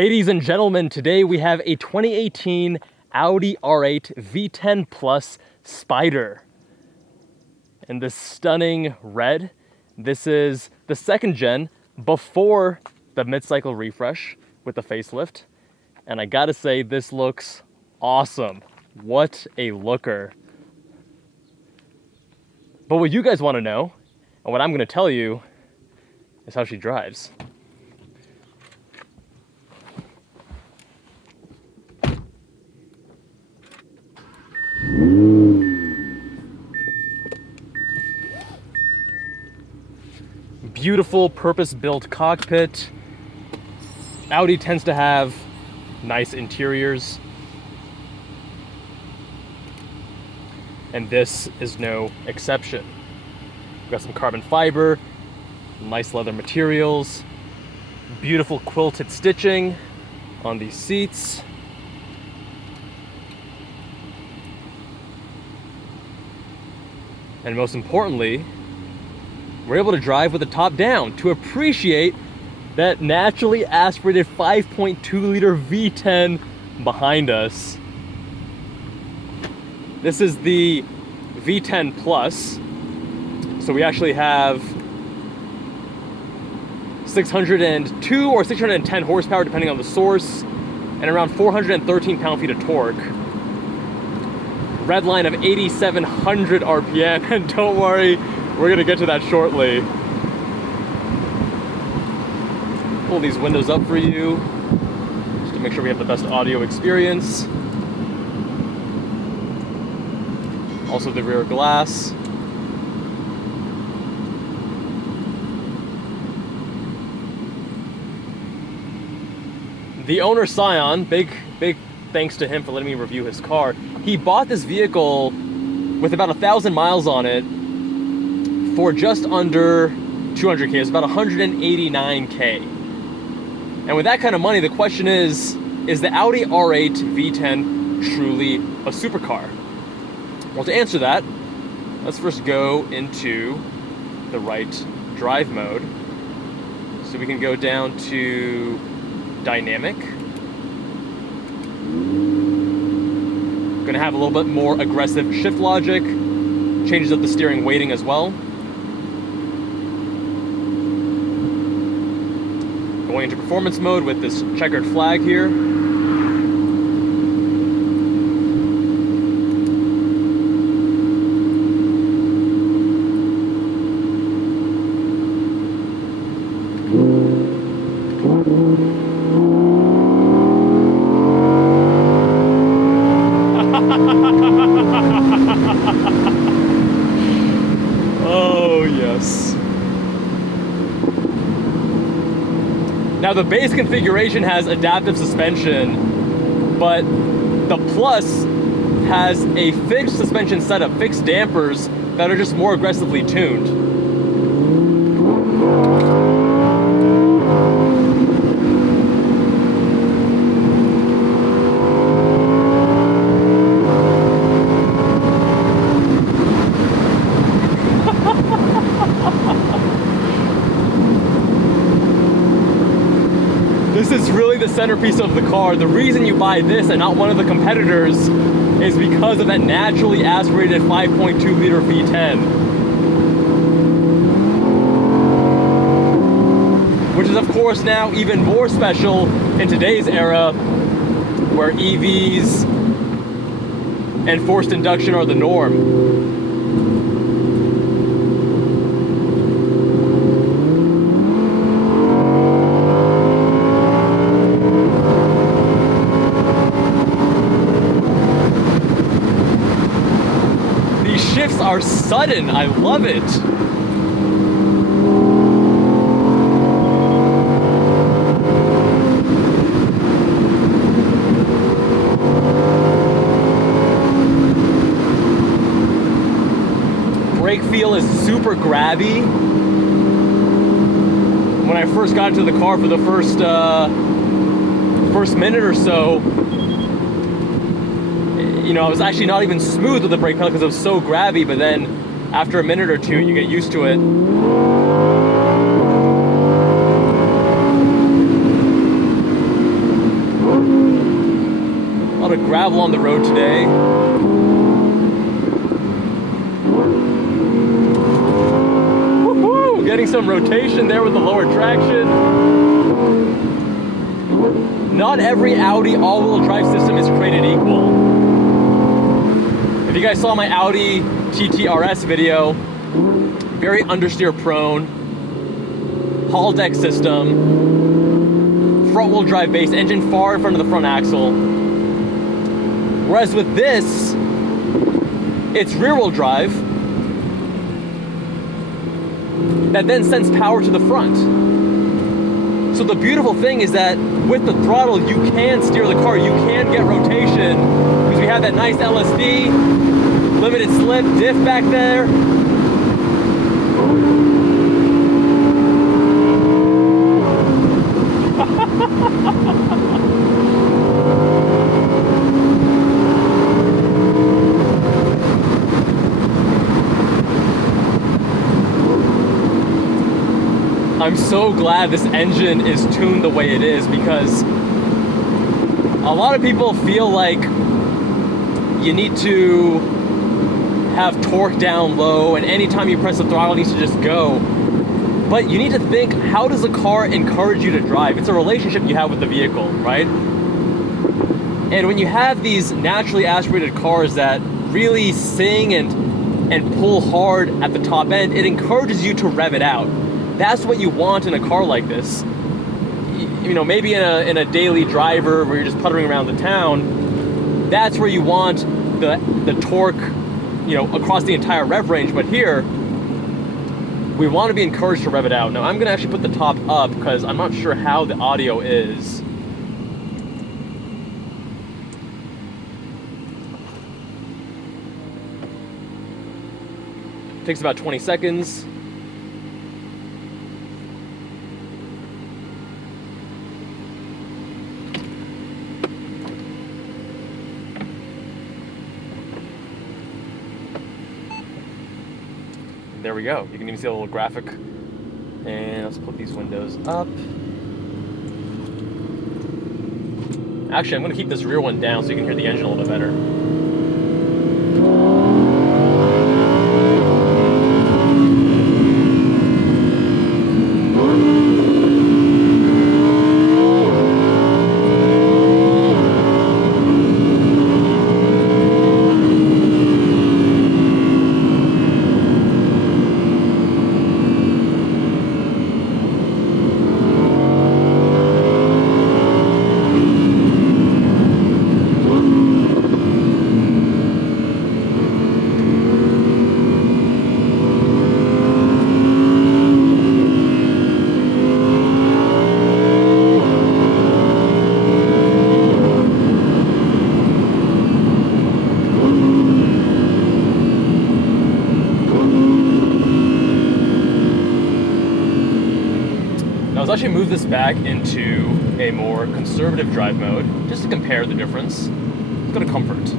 Ladies and gentlemen, today we have a 2018 Audi R8 V10 Plus Spyder. In this stunning red. This is the second gen before the mid-cycle refresh with the facelift. And I gotta say, this looks awesome. What a looker. But what you guys wanna know, and what I'm gonna tell you, is how she drives. Beautiful purpose-built cockpit. Audi tends to have nice interiors, and this is no exception. We've got some carbon fiber, nice leather materials, beautiful quilted stitching on these seats. And most importantly, we're able to drive with the top down to appreciate that naturally aspirated 5.2 liter V10 behind us. This is the V10 Plus. So we actually have 602 or 610 horsepower depending on the source, and around 413 pound-feet of torque. Red line of 8,700 RPM, and don't worry, we're gonna get to that shortly. Pull these windows up for you, just to make sure we have the best audio experience. Also the rear glass. The owner, Scion, big thanks to him for letting me review his car. He bought this vehicle with about 1,000 miles on it for just under 200K. It's about 189K. And with that kind of money, the question is the Audi R8 V10 truly a supercar? Well, to answer that, let's first go into the right drive mode. So we can go down to dynamic. Gonna have a little bit more aggressive shift logic, changes up the steering weighting as well. Going into performance mode with this checkered flag here. Oh, yes. Now the base configuration has adaptive suspension, but the Plus has a fixed suspension setup, fixed dampers that are just more aggressively tuned. This is really the centerpiece of the car. The reason you buy this and not one of the competitors is because of that naturally aspirated 5.2 liter V10. Which is of course now even more special in today's era where EVs and forced induction are the norm. Shifts are sudden. I love it. Brake feel is super grabby. When I first got into the car for the first minute or so, you know, I was actually not even smooth with the brake pedal because it was so grabby, but then after a minute or two, you get used to it. gravel on the road today. Woohoo! Getting some rotation there with the lower traction. Not every Audi all-wheel drive system is created equal. If you guys saw my Audi TT RS video, very understeer prone, hall deck system, front wheel drive base, engine far in front of the front axle. Whereas with this, it's rear wheel drive that then sends power to the front. So the beautiful thing is that with the throttle, you can steer the car, you can get rotation, because we have that nice LSD, limited slip, diff back there. I'm so glad this engine is tuned the way it is, because a lot of people feel like you need to have torque down low and anytime you press the throttle it needs to just go. But you need to think, how does the car encourage you to drive? It's a relationship you have with the vehicle, right? And when you have these naturally aspirated cars that really sing and pull hard at the top end, it encourages you to rev it out. That's what you want in a car like this. You know, maybe in a daily driver where you're just puttering around the town, that's where you want the torque, you know, across the entire rev range. But here, we want to be encouraged to rev it out. Now I'm gonna actually put the top up because I'm not sure how the audio is. Takes about 20 seconds. There we go. You can even see a little graphic. And let's put these windows up. Actually, I'm going to keep this rear one down so you can hear the engine a little bit better. Let's actually move this back into a more conservative drive mode, just to compare the difference. Let's go to comfort.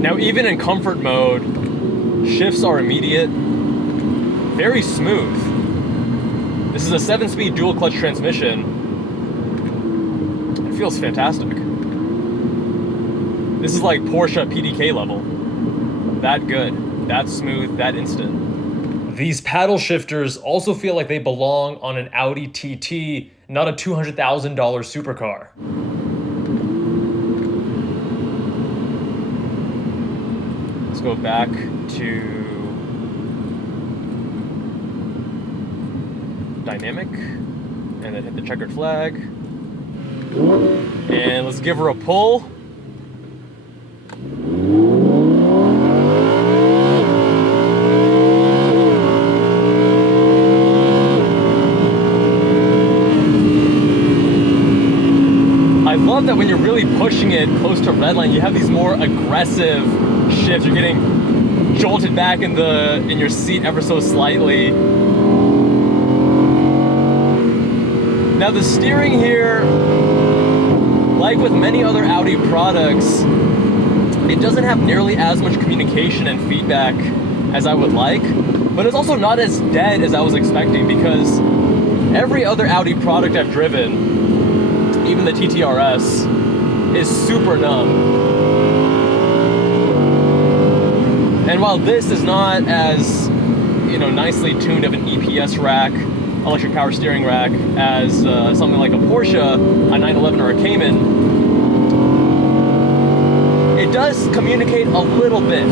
Now, even in comfort mode, shifts are immediate, very smooth. This is a 7-speed dual clutch transmission. Feels fantastic. This is like Porsche PDK level. That good, that smooth, that instant. These paddle shifters also feel like they belong on an Audi TT, not a $200,000 supercar. Let's go back to dynamic and then hit the checkered flag. And let's give her a pull. I love that when you're really pushing it close to redline, you have these more aggressive shifts. You're getting jolted back in your seat ever so slightly. Now the steering here, like with many other Audi products, it doesn't have nearly as much communication and feedback as I would like, but it's also not as dead as I was expecting, because every other Audi product I've driven, even the TTRS, is super numb. And while this is not as, nicely tuned of an EPS rack, electric power steering rack, as something like a Porsche, a 911 or a Cayman, it does communicate a little bit.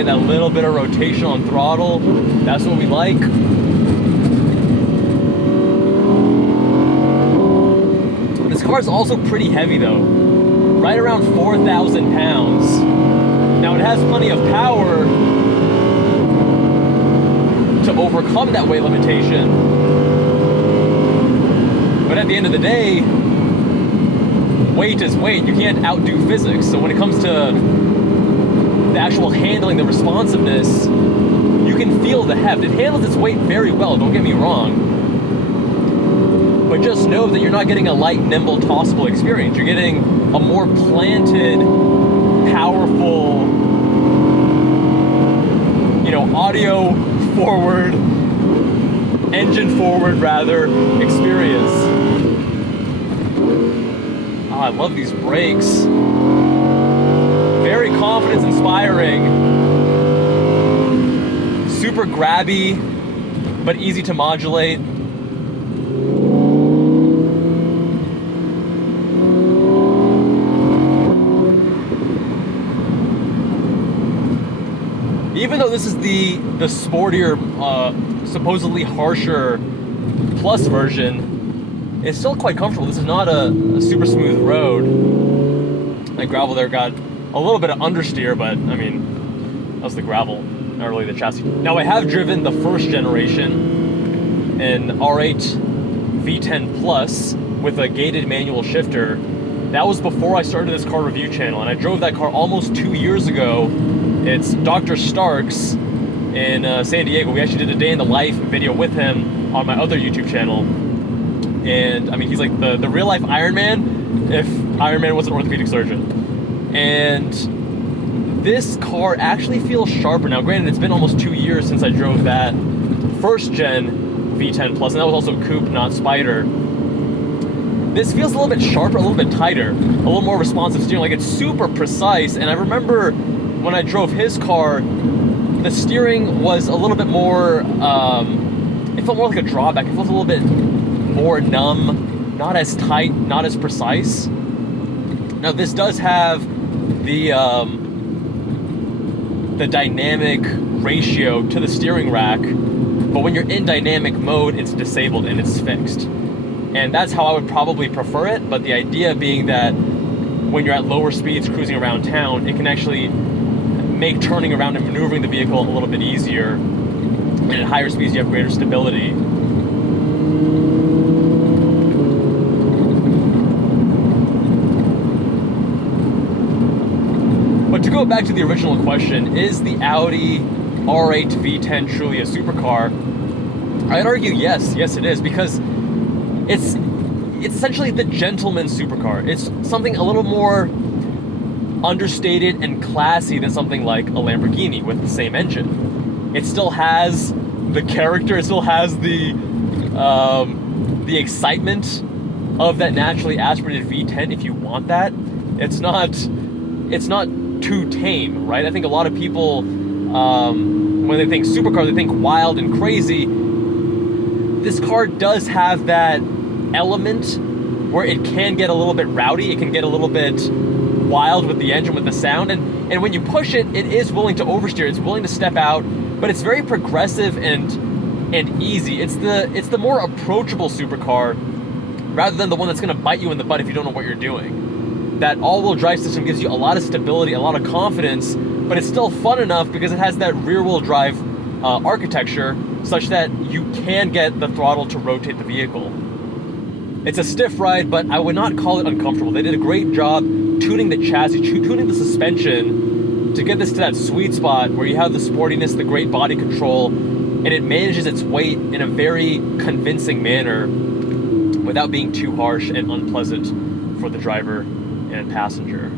That little bit of rotation on throttle, that's what we like. This car is also pretty heavy though, right around 4,000 pounds. Now it has plenty of power to overcome that weight limitation, but at the end of the day, weight is weight. You can't outdo physics. So when it comes to the actual handling, the responsiveness, you can feel the heft. It handles its weight very well, don't get me wrong. But just know that you're not getting a light, nimble, tossable experience. You're getting a more planted, powerful, audio forward, engine forward rather, experience. Oh, I love these brakes. Very confidence inspiring, super grabby, but easy to modulate. Even though this is the sportier, supposedly harsher Plus version, it's still quite comfortable. This is not a super smooth road. That gravel there got a little bit of understeer, but I mean, that's the gravel, not really the chassis. Now I have driven the first generation, an R8 V10 Plus with a gated manual shifter. That was before I started this car review channel, and I drove that car almost 2 years ago. It's Dr. Stark's in San Diego. We actually did a day in the life video with him on my other YouTube channel. And I mean, he's like the real life Iron Man if Iron Man was an orthopedic surgeon. And this car actually feels sharper. Now granted, it's been almost 2 years since I drove that first gen V10 Plus, and that was also coupe, not Spyder. This feels a little bit sharper, a little bit tighter, a little more responsive steering. Like, it's super precise. And I remember when I drove his car, the steering was a little bit more, it felt more like a drawback. It felt a little bit more numb, not as tight, not as precise. Now this does have the dynamic ratio to the steering rack, but when you're in dynamic mode, it's disabled and it's fixed. And that's how I would probably prefer it, but the idea being that when you're at lower speeds cruising around town, it can actually make turning around and maneuvering the vehicle a little bit easier, and at higher speeds you have greater stability. But to go back to the original question, is the Audi R8 V10 truly a supercar? I'd argue yes it is, because it's essentially the gentleman's supercar. It's something a little more understated and classy than something like a Lamborghini with the same engine. It still has the character, it still has the excitement of that naturally aspirated V10 if you want that. It's not too tame, right? I think a lot of people, when they think supercar, they think wild and crazy. This car does have that element where it can get a little bit rowdy, it can get a little bit wild with the engine, with the sound, and when you push it, it is willing to oversteer, it's willing to step out, but it's very progressive and easy. It's the more approachable supercar, rather than the one that's gonna bite you in the butt if you don't know what you're doing. That all-wheel drive system gives you a lot of stability, a lot of confidence but it's still fun enough because it has that rear-wheel drive architecture such that you can get the throttle to rotate the vehicle. It's a stiff ride, but I would not call it uncomfortable. They did a great job tuning the chassis, tuning the suspension to get this to that sweet spot where you have the sportiness, the great body control, and it manages its weight in a very convincing manner without being too harsh and unpleasant for the driver and passenger.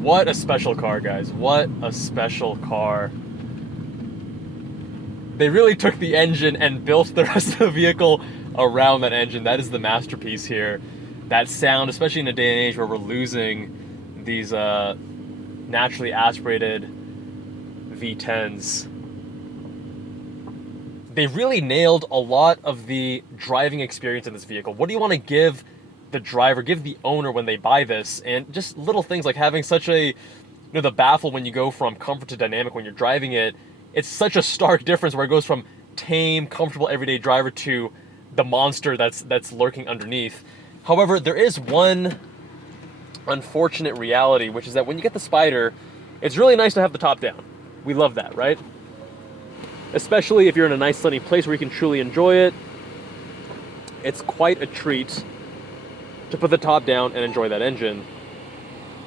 What a special car, guys. What a special car. They really took the engine and built the rest of the vehicle around that engine. That is the masterpiece here. That sound, especially in a day and age where we're losing these naturally aspirated V10s. They really nailed a lot of the driving experience in this vehicle. What do you want to give the driver, give the owner when they buy this? And just little things like having such a, the baffle when you go from comfort to dynamic when you're driving it. It's such a stark difference where it goes from tame, comfortable everyday driver to the monster that's lurking underneath. However, there is one unfortunate reality, which is that when you get the Spyder, it's really nice to have the top down. We love that, right? Especially if you're in a nice sunny place where you can truly enjoy it. It's quite a treat to put the top down and enjoy that engine.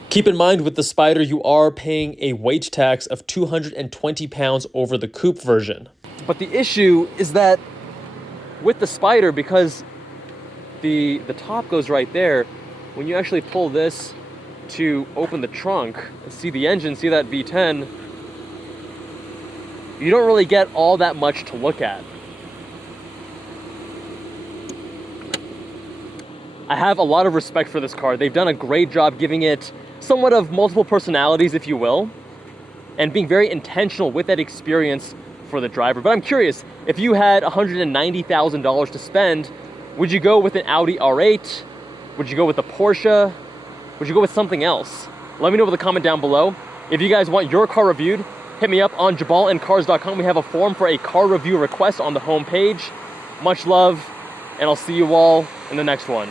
Keep in mind with the Spyder, you are paying a weight tax of 220 pounds over the coupe version. But the issue is that with the Spyder, because the top goes right there, when you actually pull this to open the trunk and see the engine, see that V10, you don't really get all that much to look at. I have a lot of respect for this car. They've done a great job giving it somewhat of multiple personalities, if you will, and being very intentional with that experience for the driver. But I'm curious, if you had $190,000 to spend, would you go with an Audi R8? Would you go with a Porsche? Would you go with something else? Let me know with a comment down below. If you guys want your car reviewed, hit me up on JubbalandCars.com. We have a form for a car review request on the home page. Much love, and I'll see you all in the next one.